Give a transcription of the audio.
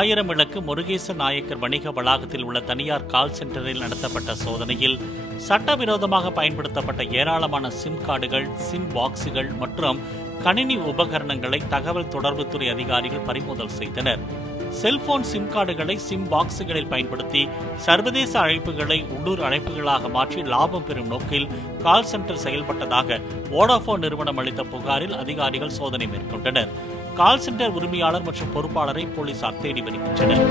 ஆயிரம் விளக்கு முருகேச நாயக்கர் வணிக வளாகத்தில் உள்ள தனியார் கால் சென்டரில் நடத்தப்பட்ட சோதனையில் சட்டவிரோதமாக பயன்படுத்தப்பட்ட ஏராளமான சிம் கார்டுகள், சிம் பாக்ஸுகள் மற்றும் கணினி உபகரணங்களை தகவல் தொடர்புத்துறை அதிகாரிகள் பறிமுதல் செய்தனர். செல்போன் சிம் கார்டுகளை சிம் பாக்ஸுகளில் பயன்படுத்தி சர்வதேச அழைப்புகளை உள்ளூர் அழைப்புகளாக மாற்றி லாபம் பெறும் நோக்கில் கால் சென்டர் செயல்பட்டதாக வோடாபோன் நிறுவனம் அளித்த புகாரில் அதிகாரிகள் சோதனை மேற்கொண்டனர். கால் சென்டர் உரிமையாளர் மற்றும் பொறுப்பாளரை போலீசார் தேடி வருகின்றனர்.